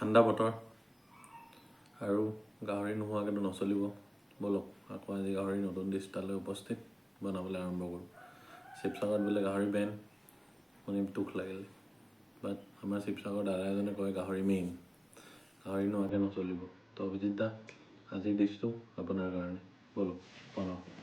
ঠাণ্ডা বতৰ আৰু গাহৰি নোহোৱাকৈতো নচলিব। ব'লক আকৌ আজি গাহৰি নতুন ডিছ এটালৈ উপস্থিত বনাবলৈ আৰম্ভ কৰোঁ। শিৱসাগৰত বোলে গাহৰি বেন, শুনি দুখ লাগিলে। বাট আমাৰ শিৱসাগৰ দাদা এজনে কয় গাহৰি মেইন, গাহৰি নোহোৱাকৈ নচলিব। তো অভিজিত দা, আজিৰ ডিছটো আপোনাৰ কাৰণে, ব'লক বনাওঁ।